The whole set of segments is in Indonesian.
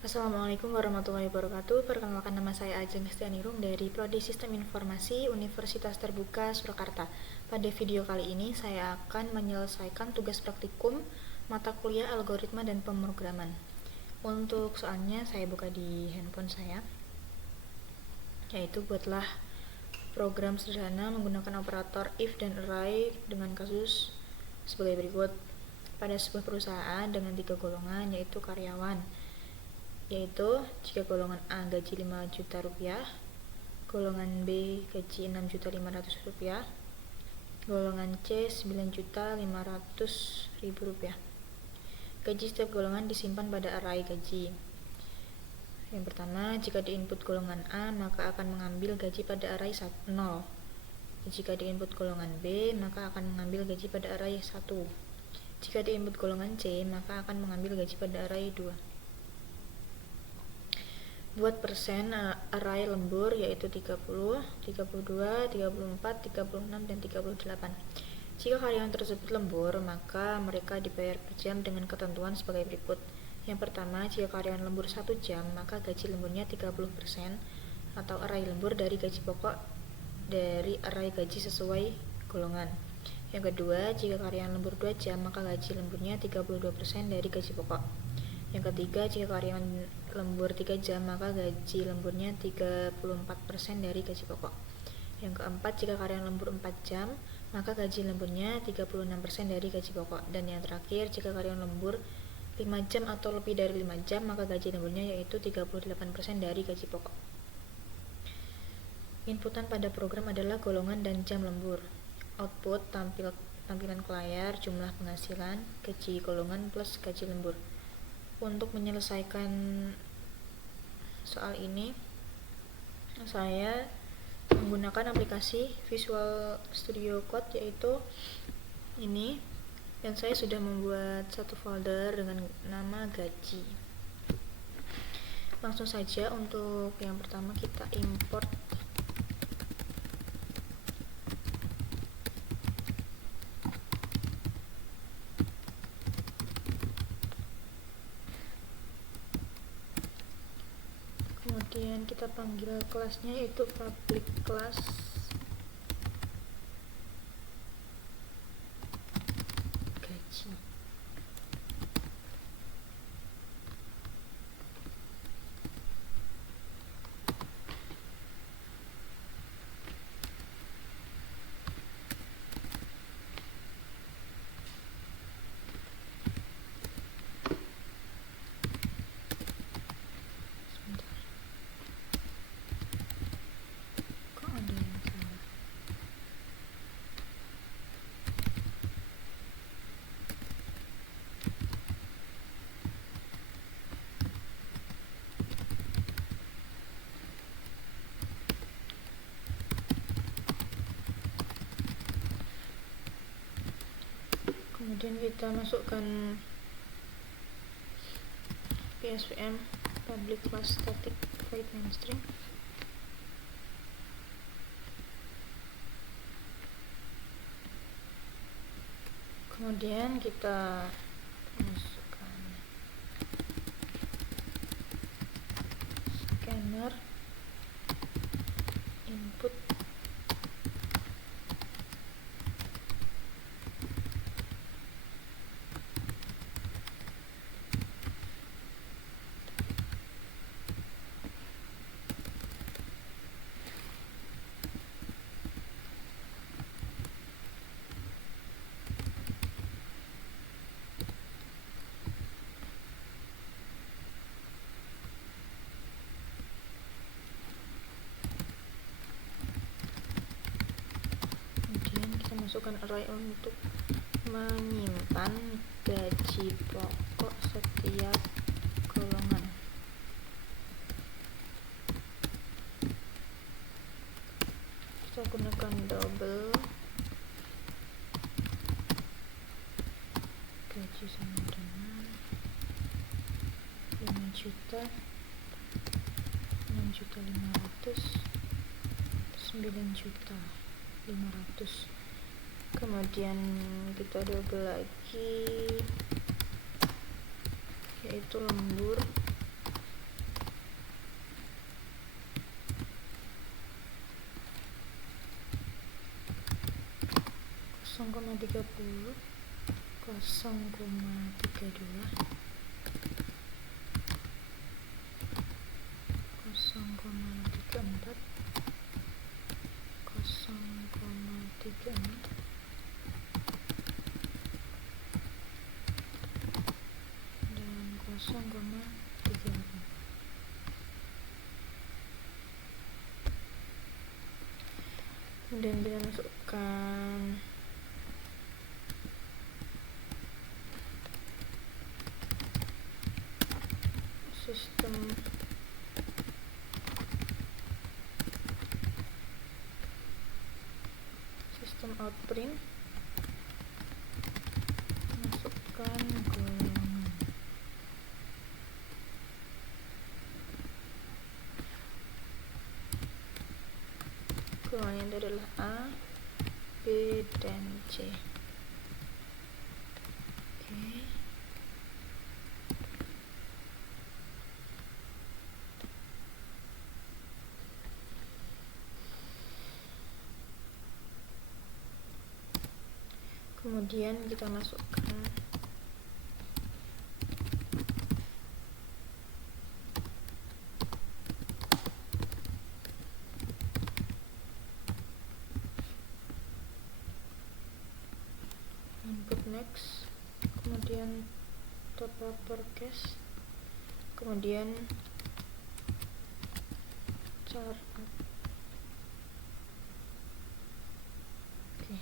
Assalamualaikum warahmatullahi wabarakatuh. Perkenalkan, nama saya Ajeng Kristianirung dari Prodi Sistem Informasi Universitas Terbuka Surakarta. Pada video kali ini saya akan menyelesaikan tugas praktikum mata kuliah algoritma dan pemrograman. Untuk soalnya saya buka di handphone saya, yaitu buatlah program sederhana menggunakan operator if dan array dengan kasus sebagai berikut. Pada sebuah perusahaan dengan 3 golongan, yaitu karyawan, yaitu jika golongan A gaji 5 juta rupiah, golongan B gaji 6.500.000 rupiah, golongan C 9.500.000 rupiah. Gaji setiap golongan disimpan pada array gaji. Yang pertama, jika di input golongan A, maka akan mengambil gaji pada array 0. Jika di input golongan B, maka akan mengambil gaji pada array 1. Jika di input golongan C, maka akan mengambil gaji pada array 2. Buat persen array lembur, yaitu 30, 32, 34, 36, dan 38. Jika karyawan tersebut lembur, maka mereka dibayar per jam dengan ketentuan sebagai berikut. Yang pertama, jika karyawan lembur 1 jam, maka gaji lemburnya 30% atau array lembur dari gaji pokok dari array gaji sesuai golongan. Yang kedua, jika karyawan lembur 2 jam, maka gaji lemburnya 32% dari gaji pokok. Yang ketiga, jika karyawan lembur 3 jam, maka gaji lemburnya 34% dari gaji pokok. Yang keempat, jika karyawan lembur 4 jam, maka gaji lemburnya 36% dari gaji pokok. Dan yang terakhir, jika karyawan lembur 5 jam atau lebih dari 5 jam, maka gaji lemburnya yaitu 38% dari gaji pokok. Inputan pada program adalah golongan dan jam lembur. Output tampilan ke layar, jumlah penghasilan, gaji golongan plus gaji lembur. Untuk menyelesaikan soal ini, saya menggunakan aplikasi Visual Studio Code, yaitu ini, dan saya sudah membuat satu folder dengan nama gaji. Langsung saja, untuk yang pertama kita import kemudian kita panggil kelasnya yaitu public class gaji. Kemudian kita masukkan PSVM public class static void mainstream. Kemudian kita masukkan scanner input masukkan array untuk menyimpan gaji pokok setiap golongan. Kita gunakan double gaji sama dengan 5 juta, 6.500.000, 9.500.000. Kemudian kita double lagi, yaitu lembur 0,30, 0,32, 0,34, 0,36, dan 0,38. Kemudian kita masukkan sistem outprint, masukkan golongan. Golongan itu adalah A, B, dan C. Oke. Kemudian kita masukkan input next, kemudian top uppercase, kemudian char up. Oke.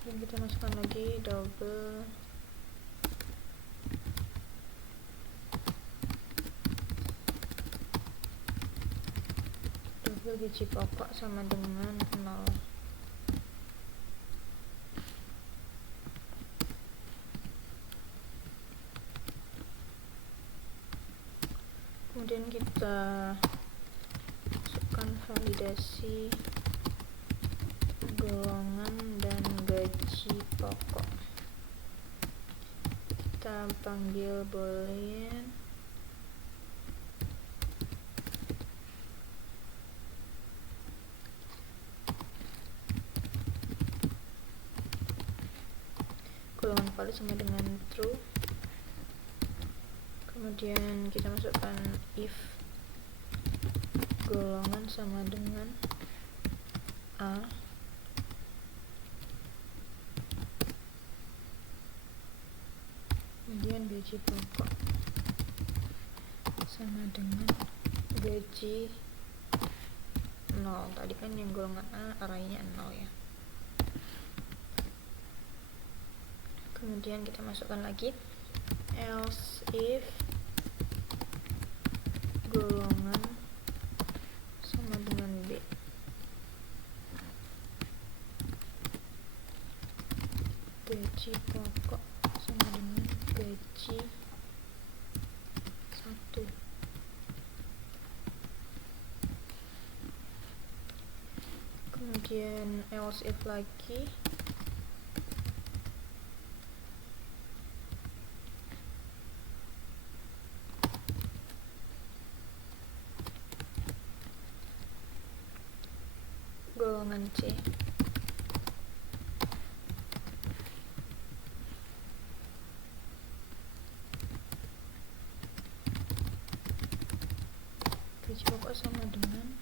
Dan kita masukkan lagi double biji pokok sama dengan 0. Kemudian kita masukkan validasi golongan dan gaji pokok. Kita panggil boolean golongan valid sama dengan true. Kemudian kita masukkan if golongan sama dengan A, kemudian gaji pokok sama dengan gaji 0. Tadi kan yang golongan A arraynya 0 ya. Kemudian kita masukkan lagi else if golongan sama dengan B, gaji pokok sama dengan gaji 1. Kemudian else if lagi golongan C. Gaji pokok sama dengan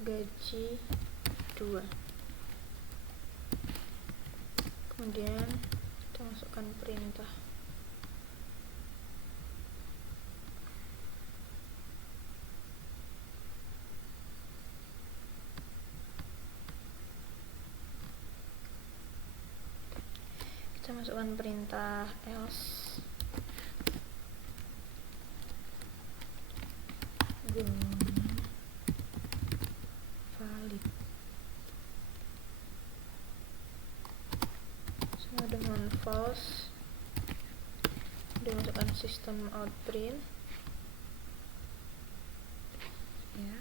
gaji 2. Kemudian kita masukkan perintah else golongan valid sama dengan false. Dimasukkan sistem outprint ya.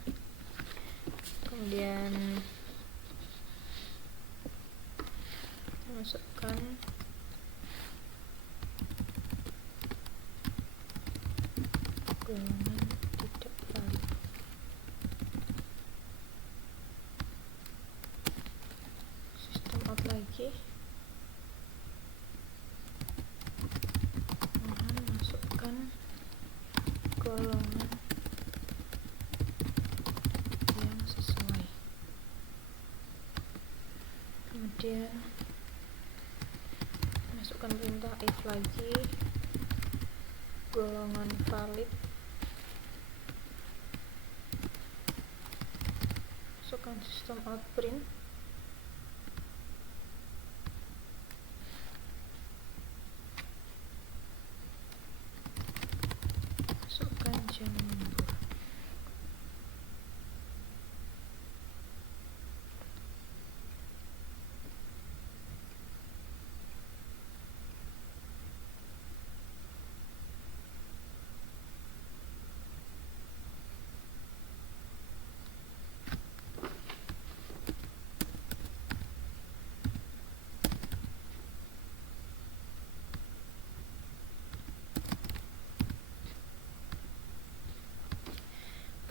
Kemudian masukkan golongan tidak valid. golongan yang sesuai. Kemudian masukkan perintah if lagi, golongan valid, masukkan sistem out print, masukkan jam lembur.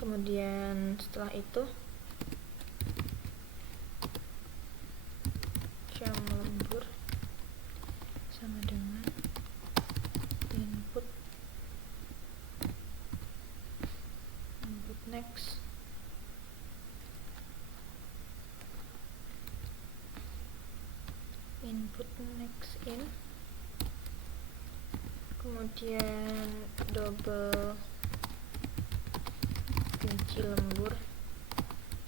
Kemudian setelah itu jam lembur sama dengan input next, input next in, kemudian double gaji lembur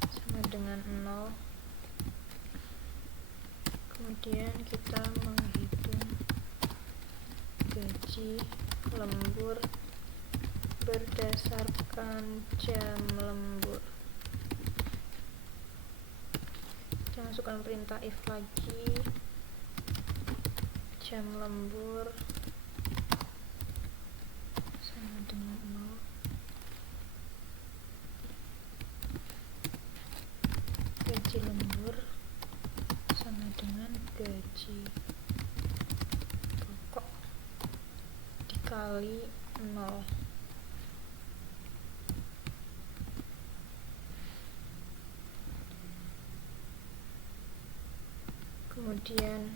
sama dengan 0. Kemudian kita menghitung gaji lembur berdasarkan jam lembur. Kita masukkan perintah if lagi, jam lembur sama dengan 0. Gaji lembur sama dengan gaji pokok dikali 0. Kemudian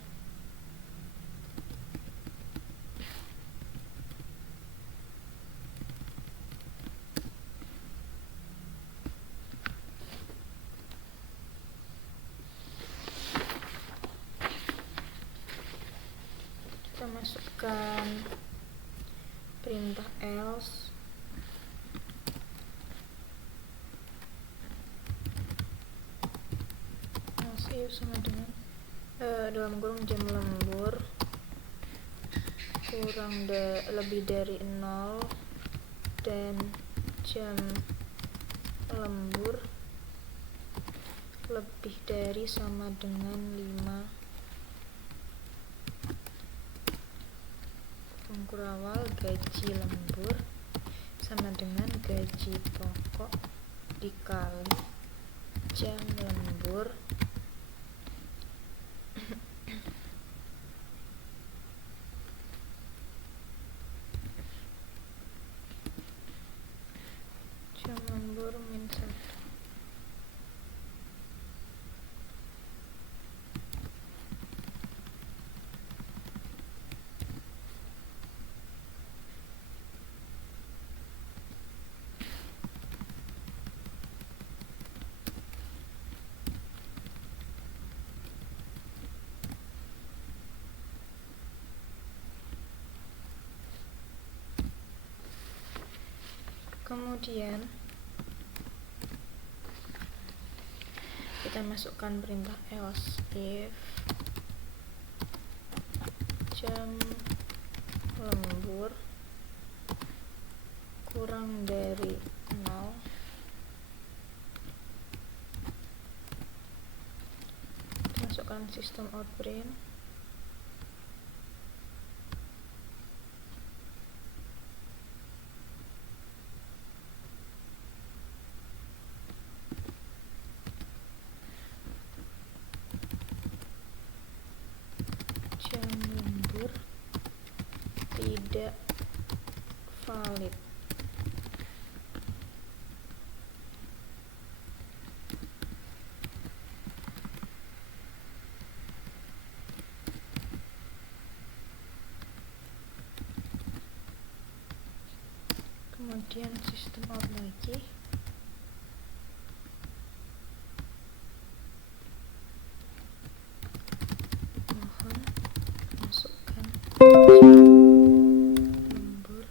kita masukkan perintah else, if sama dengan dalam kurung jam lembur lebih dari 0 dan jam lembur lebih dari sama dengan 5. Kurung awal gaji lembur sama dengan gaji pokok dikali jam lembur jam lembur min 1. Kemudian kita masukkan perintah else if jam lembur kurang dari 0 kita masukkan sistem out print, jam lembur tidak valid. kemudian sistem out lagi, mohon masukkan lembur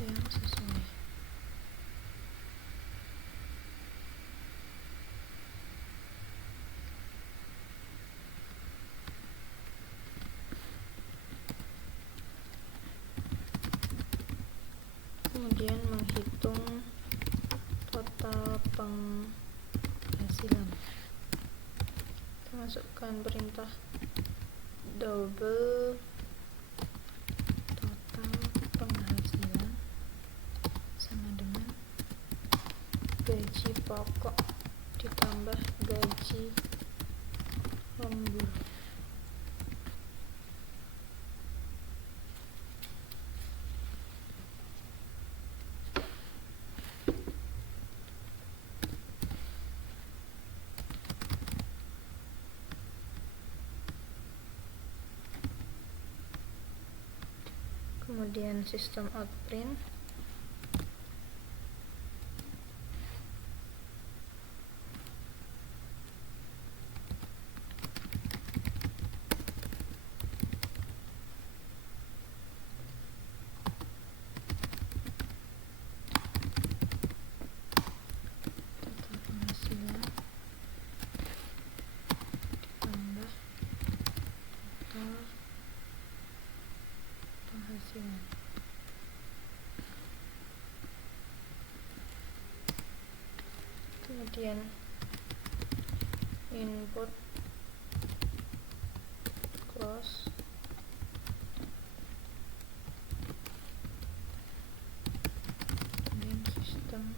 yang sesuai. Kemudian menghitung total penghasilan. Kita masukkan perintah double total penghasilan sama dengan gaji pokok ditambah gaji lembur. Kemudian sistem out print, total penghasilan ditambah total penghasilan. Kemudian input close, kemudian sistem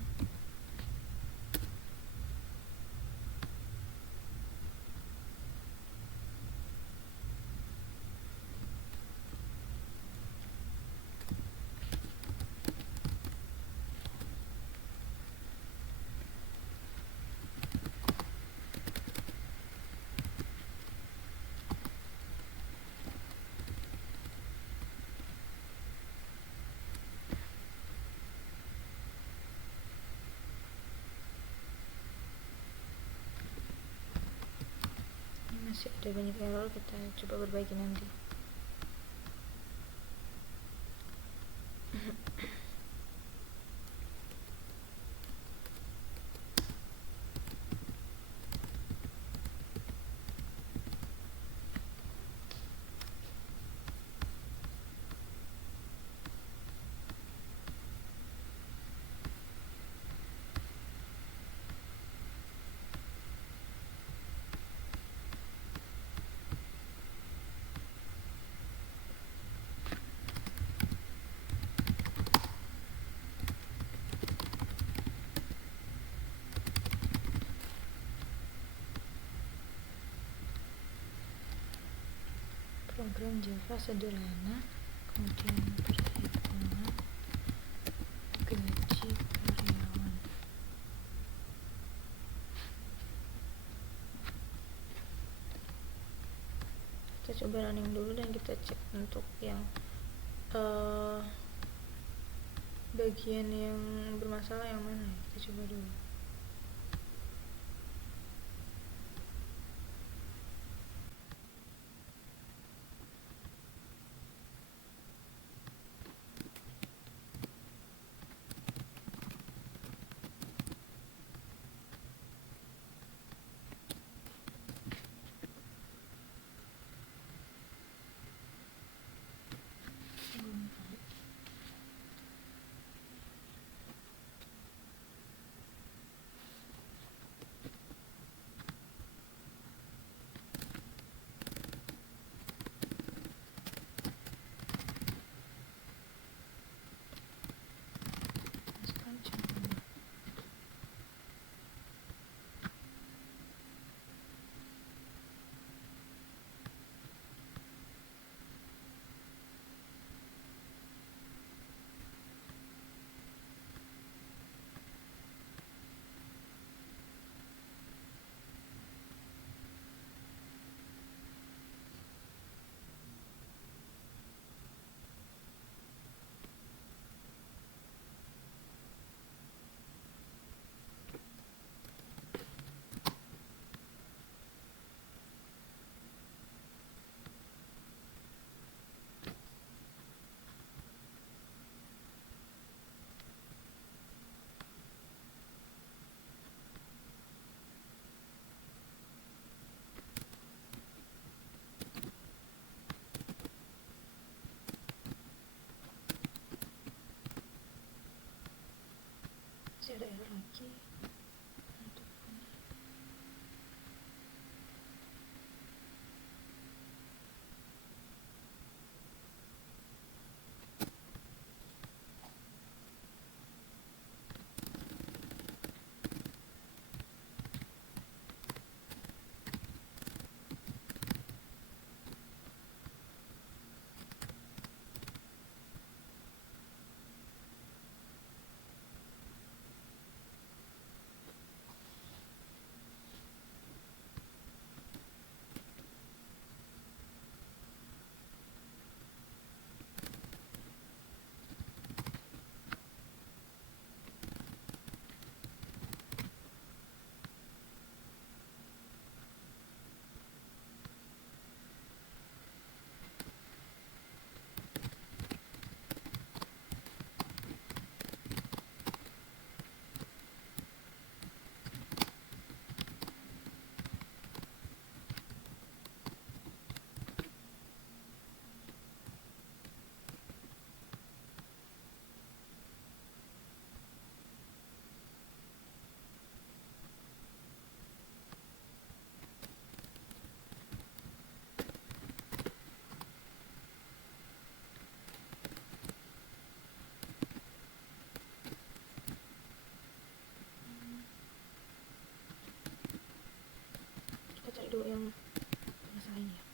masih ada banyak error, kita coba perbaiki nanti. Program Java sederhana, kemudian perhitungan gaji karyawan. Kita coba running dulu dan kita cek untuk yang bagian yang bermasalah yang mana. Kita coba dulu. masih ada error lagi. Kita cari dulu yang masalah ini ya.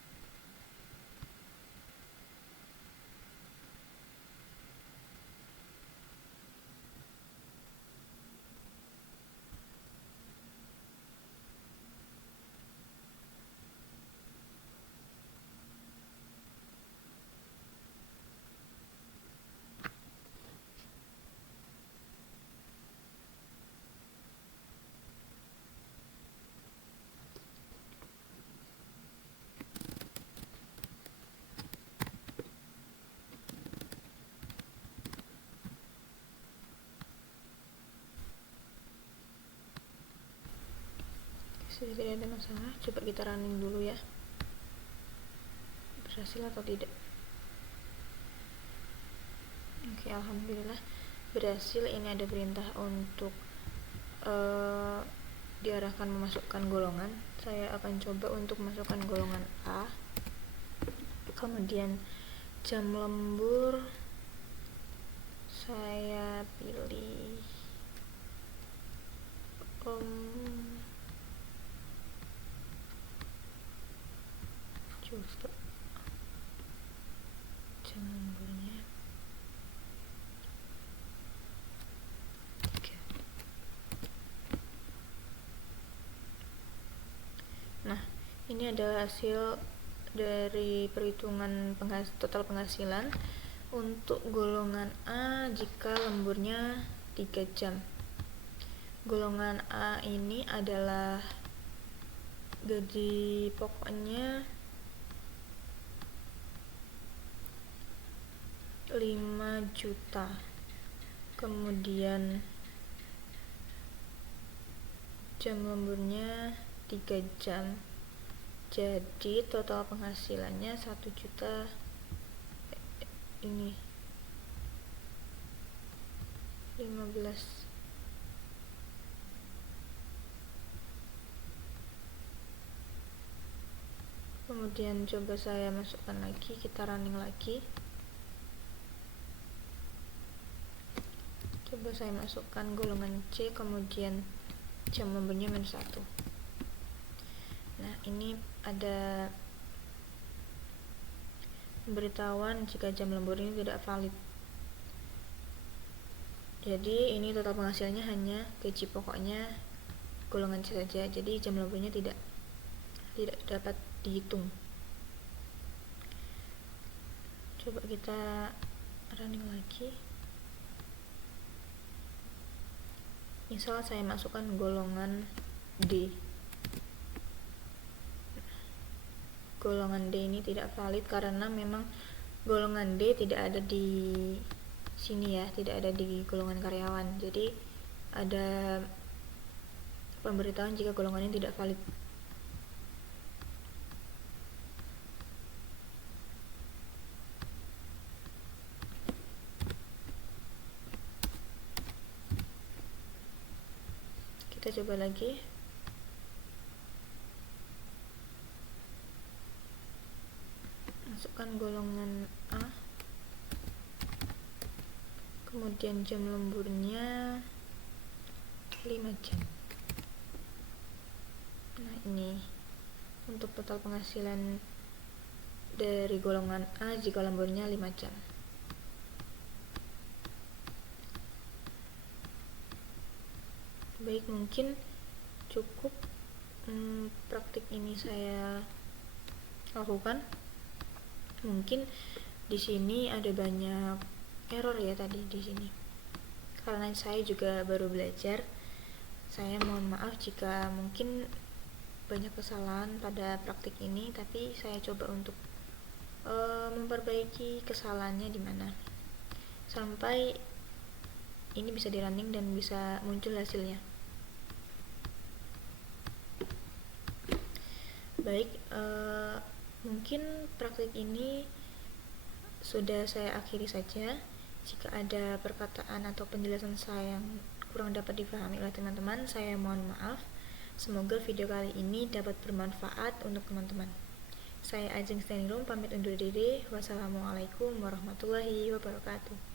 Sudah tidak ada masalah, coba kita running dulu ya, berhasil atau tidak. Oke, alhamdulillah berhasil. Ini ada perintah untuk diarahkan memasukkan golongan. Saya akan coba untuk masukkan golongan A, kemudian jam lembur saya pilih coba jam lemburnya 3. Nah, ini adalah hasil dari perhitungan total penghasilan untuk golongan A jika lemburnya 3 jam. Golongan A ini adalah gaji pokoknya 5 juta, kemudian jam lemburnya 3 jam, jadi total penghasilannya 1 juta ini 15. Kemudian coba saya masukkan lagi, kita running lagi. Coba saya masukkan golongan C, kemudian jam lemburnya -1. Nah, ini ada pemberitahuan jika jam lembur ini tidak valid. Jadi ini total penghasilannya hanya gaji pokoknya golongan C saja, jadi jam lemburnya tidak dapat dihitung. Coba kita running lagi. Misal saya masukkan golongan D. Golongan D ini tidak valid karena memang golongan D tidak ada di sini ya, tidak ada di golongan karyawan. Jadi ada pemberitahuan jika golongan ini tidak valid. kita coba lagi. Masukkan golongan A, kemudian jam lemburnya 5 jam. Nah, ini untuk total penghasilan dari golongan A jika lemburnya 5 jam. Baik, mungkin cukup praktik ini saya lakukan. Mungkin di sini ada banyak error ya tadi di sini. Karena saya juga baru belajar. Saya mohon maaf jika mungkin banyak kesalahan pada praktik ini, tapi saya coba untuk memperbaiki kesalahannya di mana sampai ini bisa di running dan bisa muncul hasilnya. Baik, mungkin praktik ini sudah saya akhiri saja. Jika ada perkataan atau penjelasan saya yang kurang dapat dipahami oleh teman-teman, saya mohon maaf. Semoga video kali ini dapat bermanfaat untuk teman-teman. Saya Ajeng Steningrum pamit undur diri. Wassalamualaikum warahmatullahi wabarakatuh.